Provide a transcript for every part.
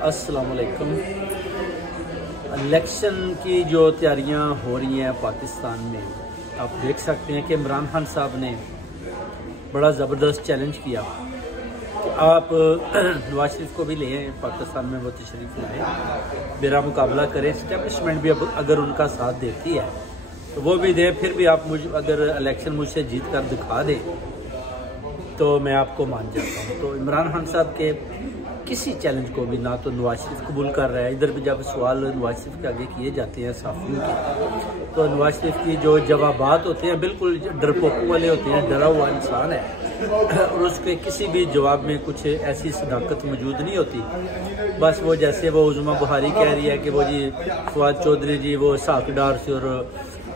अस्सलाम वालेकुम। इलेक्शन की जो तैयारियां हो रही हैं पाकिस्तान में, आप देख सकते हैं कि इमरान खान साहब ने बड़ा ज़बरदस्त चैलेंज किया कि आप नवाज शरीफ को भी ले आए पाकिस्तान में, वो तशरीफ़ लाए, मेरा मुकाबला करें। इस्टेब्लिशमेंट भी अब अगर उनका साथ देती है तो वो भी दे, फिर भी आप अगर इलेक्शन मुझसे जीत कर दिखा दें तो मैं आपको मान जाता हूँ। तो इमरान खान साहब के किसी चैलेंज को भी ना तो नवाज शरीफ कबूल कर रहा है। इधर भी जब सवाल नवाज शरीफ के आगे किए जाते हैं साफियों के, तो नवाज शरीफ की जो जवाबात होते हैं बिल्कुल डरपोकों वाले होते हैं, डरा हुआ इंसान है और उसके किसी भी जवाब में कुछ ऐसी सदाकत मौजूद नहीं होती। बस वो जैसे वो उज़मा बुहारी कह रही है कि वो जी फवाद चौधरी जी वो साकडार से, और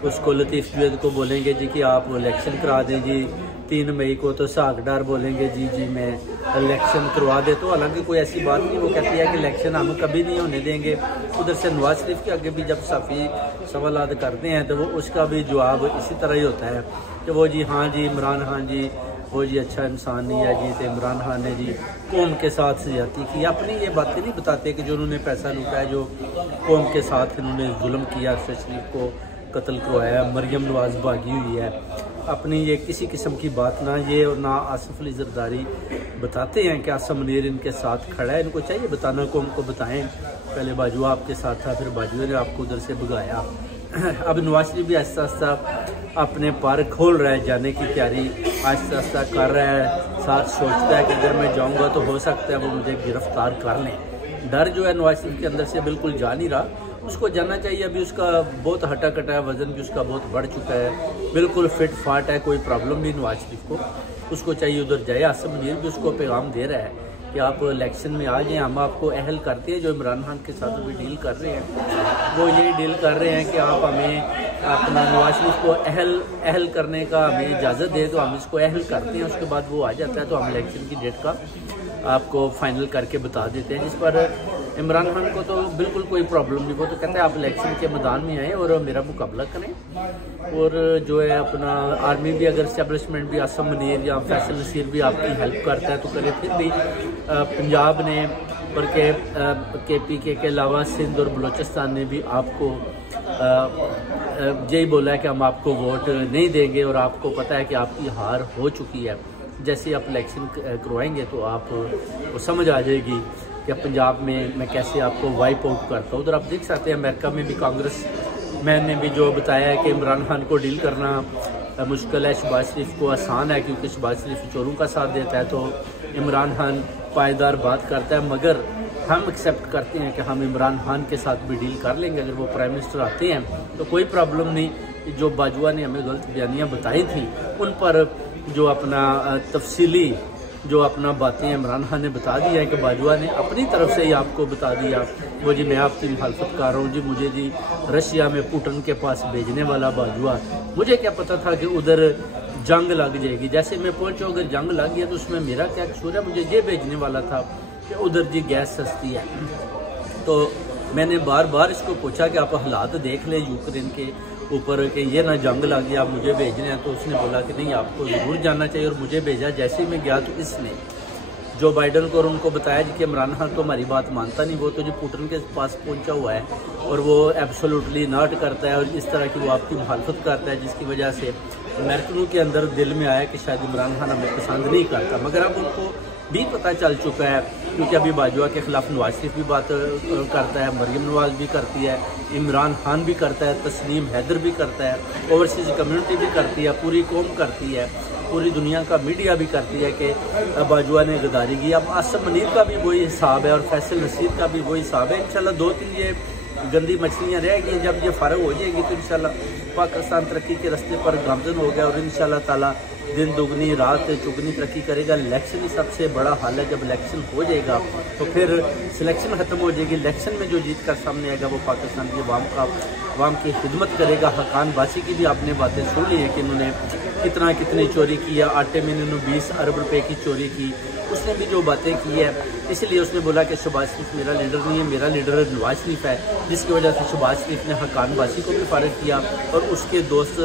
उसको लतीफ़ जवेद को बोलेंगे जी कि आप इलेक्शन करा दें जी 3 मई को, तो साकडार बोलेंगे जी जी मैं इलेक्शन करवा दे। तो हालांकि कोई ऐसी बात नहीं, वो कहती है कि इलेक्शन हम कभी नहीं होने देंगे। उधर से नवाज शरीफ के आगे भी जब साफ़ी सवाल करते हैं तो वो उसका भी जवाब इसी तरह ही होता है कि वो जी हाँ जी इमरान खान जी वो जी अच्छा इंसान नहीं है जी, तो इमरान खान ने जी कौम के साथ ज्यादती की। अपनी ये बातें नहीं बताते कि जो उन्होंने पैसा लूटा है, जो कौम के साथ इन्होंने जुल्म किया, शरीफ को कत्ल करवाया, मरियम नवाज भागी हुई है। अपनी ये किसी किस्म की बात ना ये और ना आसिफ अली जरदारी बताते हैं कि आसम मुनीर इनके साथ खड़ा है। इनको चाहिए बताना, कौम को बताएं पहले बाजुआ आपके साथ था, फिर बाजुआ ने आपको उधर से भगाया। अब नवाज शरीफ भी आहिस्ता आहिस्ता अपने पर खोल रहा है, जाने की तैयारी आहिस्ता आहिस्ता कर रहा है। साथ सोचता है कि अगर मैं जाऊंगा तो हो सकता है वो मुझे गिरफ्तार कर लें। डर जो है नवाज शरीफ के अंदर से बिल्कुल जा नहीं रहा, उसको जानना चाहिए। अभी उसका बहुत हटा कटा है, वजन भी उसका बहुत बढ़ चुका है, बिल्कुल फिट फाट है, कोई प्रॉब्लम नहीं नवाज शरीफ को। उसको चाहिए उधर जाए। आसिम मुनीर भी उसको पैगाम दे रहा है कि आप इलेक्शन में आ जाएं, हम आपको अहल करते हैं। जो इमरान खान के साथ अभी डील कर रहे हैं वो यही डील कर रहे हैं कि आप हमें अपना नवाज शरीफ को अहल करने का हमें इजाज़त दे, तो हम इसको अहल करते हैं। उसके बाद वो आ जाता है तो हम इलेक्शन की डेट का आपको फाइनल करके बता देते हैं। जिस पर इमरान खान को तो बिल्कुल कोई प्रॉब्लम नहीं, वो तो कहते हैं आप इलेक्शन के मैदान में आए और मेरा मुकाबला करें। और जो है अपना आर्मी भी अगर इस्टेब्लिशमेंट भी आसम मुनीर या फैसल नसीर भी आपकी हेल्प करता है तो करे। फिर भी पंजाब ने बल्कि KPK के अलावा सिंध और बलूचिस्तान ने भी आपको यही बोला है कि हम आपको वोट नहीं देंगे, और आपको पता है कि आपकी हार हो चुकी है। जैसे आप इलेक्शन करवाएंगे तो आप वो समझ आ जाएगी कि पंजाब में मैं कैसे आपको वाइप आउट करता हूँ। उधर आप देख सकते हैं अमेरिका में भी कांग्रेस मैन ने भी जो बताया है कि इमरान खान को डील करना मुश्किल है, शहबाज शरीफ को आसान है, क्योंकि शहबाज शरीफ चोरों का साथ देता है। तो इमरान खान पायदार बात करता है, मगर हम एक्सेप्ट करते हैं कि हम इमरान खान के साथ भी डील कर लेंगे। अगर वो प्राइम मिनिस्टर आते हैं तो कोई प्रॉब्लम नहीं। जो बाजुआ ने हमें गलत बयानियाँ बताई थी उन पर जो अपना तफसीली जो अपना बातें इमरान खान ने बता दिया है कि बाजुआ ने अपनी तरफ से ही आपको बता दिया वो जी मैं आपकी मुखालफत कर रहा हूँ जी, मुझे जी रशिया में पुतिन के पास भेजने वाला बाजुआ। मुझे क्या पता था कि उधर जंग लग जाएगी, जैसे मैं पहुँचा अगर जंग लग गया तो उसमें मेरा क्या कसूर है। मुझे ये भेजने वाला था कि उधर जी गैस सस्ती है। तो मैंने बार बार इसको पूछा कि आप हालात देख लें यूक्रेन के ऊपर कि ये ना जंग लग गया, आप मुझे भेजने हैं। तो उसने बोला कि नहीं आपको ज़रूर जाना चाहिए, और मुझे भेजा। जैसे ही मैं गया तो इसने जो बाइडन को और उनको बताया कि इमरान खान तो हमारी बात मानता नहीं, वो तो जो पुतिन के पास पहुंचा हुआ है और वो एब्सोल्युटली नॉट करता है और इस तरह की वो आपकी मुखालफत करता है, जिसकी वजह से अमेरिकनों के अंदर दिल में आया कि शायद इमरान खान हमें पसंद नहीं करता। मगर अब उनको भी पता चल चुका है, क्योंकि अभी बाजुआ के खिलाफ नवाज शरीफ भी बात करता है, मरियम नवाज भी करती है, इमरान खान भी करता है, तस्नीम हैदर भी करता है, ओवरसीज़ कम्युनिटी भी करती है, पूरी कौम करती है, पूरी दुनिया का मीडिया भी करती है कि बाजुआ ने गद्दारी की। अब आसम मुनीर का भी वही हिसाब है और फैसल नसीर का भी वही हिसाब है। इंशाल्लाह 2-3 ये गंदी मछलियाँ रहेगी, जब ये फ़र्क हो जाएगी तो इंशाल्लाह पाकिस्तान तरक्की के रास्ते पर गामजन हो गया और इंशाल्लाह ताला दिन दुगनी रात चुगनी तरक्की करेगा। इलेक्शन ही सबसे बड़ा हाल है। जब इलेक्शन हो जाएगा तो फिर सिलेक्शन ख़त्म हो जाएगी। इलेक्शन में जो जीत कर सामने आएगा वो पाकिस्तान की अवाम की खिदमत करेगा। हकान बासी की भी आपने बातें सुन ली हैं कि इन्होंने कितनी चोरी की है। आटे में इन्होंने 20 अरब रुपए की चोरी की। उसने भी जो बातें की है, इसलिए उसने बोला कि शहबाज शरीफ मेरा लीडर नहीं है, मेरा लीडर नवाज शरीफ है, जिसकी वजह से शहबाज शरीफ ने हकान बासी को भी फारिग किया और उसके दोस्त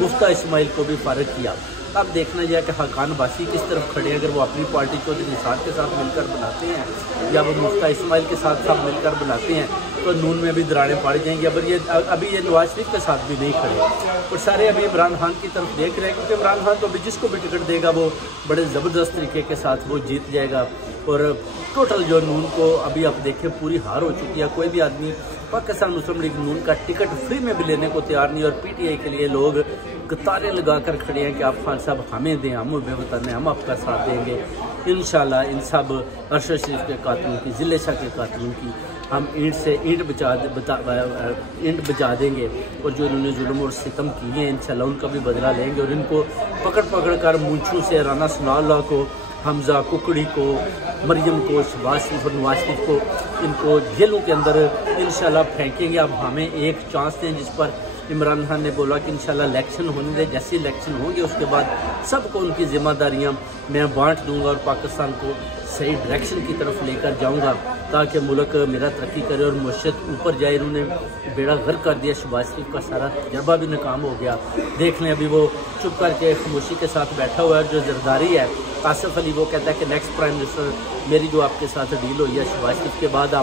मुफ्ता इस्माइल को भी फारिग किया। अब देखना यह कि हकान बासी किस तरफ खड़े हैं। अगर वो अपनी पार्टी चौधरी निसार के साथ मिलकर बनाते हैं या वो मुफ्ता इस्माइल के साथ सब मिलकर बनाते हैं तो नून में भी दरारें पड़ जाएंगी। अभी ये नवाज शरीफ के साथ भी नहीं खड़े और सारे अभी इमरान खान की तरफ देख रहे हैं, क्योंकि इमरान खान तो अभी जिसको भी टिकट देगा वो बड़े ज़बरदस्त तरीके के साथ वो जीत जाएगा। और टोटल जो नून को अभी आप देखें पूरी हार हो चुकी है। कोई भी आदमी पाकिस्तान मुस्लिम लीग नून का टिकट फ्री में भी लेने को तैयार नहीं। और पीटीआई के लिए लोग कतारें लगा कर खड़े हैं कि आप खान साहब हमें दें, हम बेवतन हैं, हम आपका साथ देंगे। इंशाल्लाह इन सब अरशद शरीफ के कातिलों की, जिले शाह के कातिलों की हम ईंट से ईंट बचा देंगे। और जो इन्होंने जुल्म और सितम किए हैं इंशाल्लाह उनका भी बदला लेंगे। और इनको पकड़ पकड़ कर मूंछों से राना सनाउल्लाह को, हमजा कुकड़ी को, मरियम को, शहबाज शरीफ और नवाज शरीफ को इनको जेलों के अंदर इंशाल्लाह फेंकेंगे। अब हमें एक चांस दें, जिस पर इमरान खान ने बोला कि इंशाल्लाह इलेक्शन होने दें। जैसे इलेक्शन होंगे उसके बाद सबको उनकी जिम्मेदारियां मैं बांट दूंगा और पाकिस्तान को सही डायरेक्शन की तरफ लेकर जाऊंगा ताकि मुल्क मेरा तरक्की करे और मुर्शद ऊपर जाए। इन्होंने बेड़ा गर्क कर दिया, शहबाज शरीफ का सारा तजर्बा भी नाकाम हो गया। देख लें अभी वो चुप करके खामोशी के साथ बैठा हुआ है। जो जरदारी है आसिफ अली, वो कहता है कि नेक्स्ट प्राइम मिनिस्टर मेरी जो आपके साथ डील हुई है शहबाज शरीफ के बाद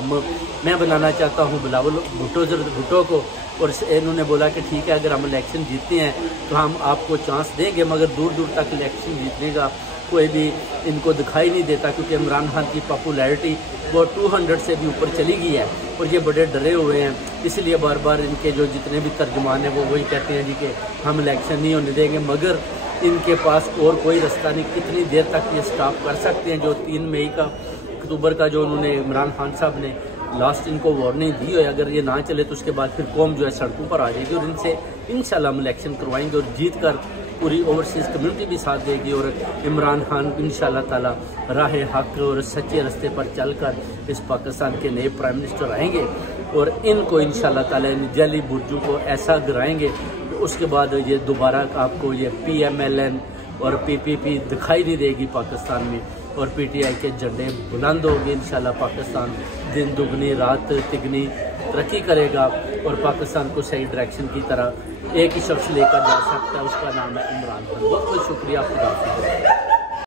मैं बनाना चाहता हूँ बिलावल भुट्टो को। और इन्होंने बोला कि ठीक है, अगर हम इलेक्शन जीतते हैं तो हम आपको चांस देंगे, मगर दूर दूर तक इलेक्शन जीतने का कोई भी इनको दिखाई नहीं देता, क्योंकि इमरान खान की पॉपुलैरिटी वो 200 से भी ऊपर चली गई है और ये बड़े डरे हुए हैं। इसलिए बार बार इनके जो जितने भी तर्जुमान हैं वो वही कहते हैं जी कि हम इलेक्शन नहीं होने देंगे, मगर इनके पास और कोई रास्ता नहीं। कितनी देर तक ये स्टॉप कर सकते हैं? जो 3 मई का अक्टूबर का जो उन्होंने इमरान खान साहब ने लास्ट इनको वार्निंग दी है, अगर ये ना चले तो उसके बाद फिर कौम जो है सड़कों पर आ जाएगी और इनसे इंशाल्लाह हम इलेक्शन करवाएंगे और जीत कर पूरी ओवरसीज़ कम्युनिटी भी साथ देगी। और इमरान खान इंशाल्लाह ताला राह हक और सच्चे रास्ते पर चलकर इस पाकिस्तान के नए प्राइम मिनिस्टर आएंगे और इनको इंशाल्लाह ताला इन जली बुर्जों को ऐसा गिराएंगे कि उसके बाद ये दोबारा आपको ये PMLN और PPP दिखाई नहीं देगी पाकिस्तान में और PTI के झंडे बुलंद होंगे। इंशाल्लाह पाकिस्तान दिन दुगनी रात तिगनी तरक्की करेगा और पाकिस्तान को सही डायरेक्शन की तरह एक ही शख्स लेकर जा सकता है, उसका नाम है इमरान खान। बहुत बहुत शुक्रिया, खुदा हाफिज़।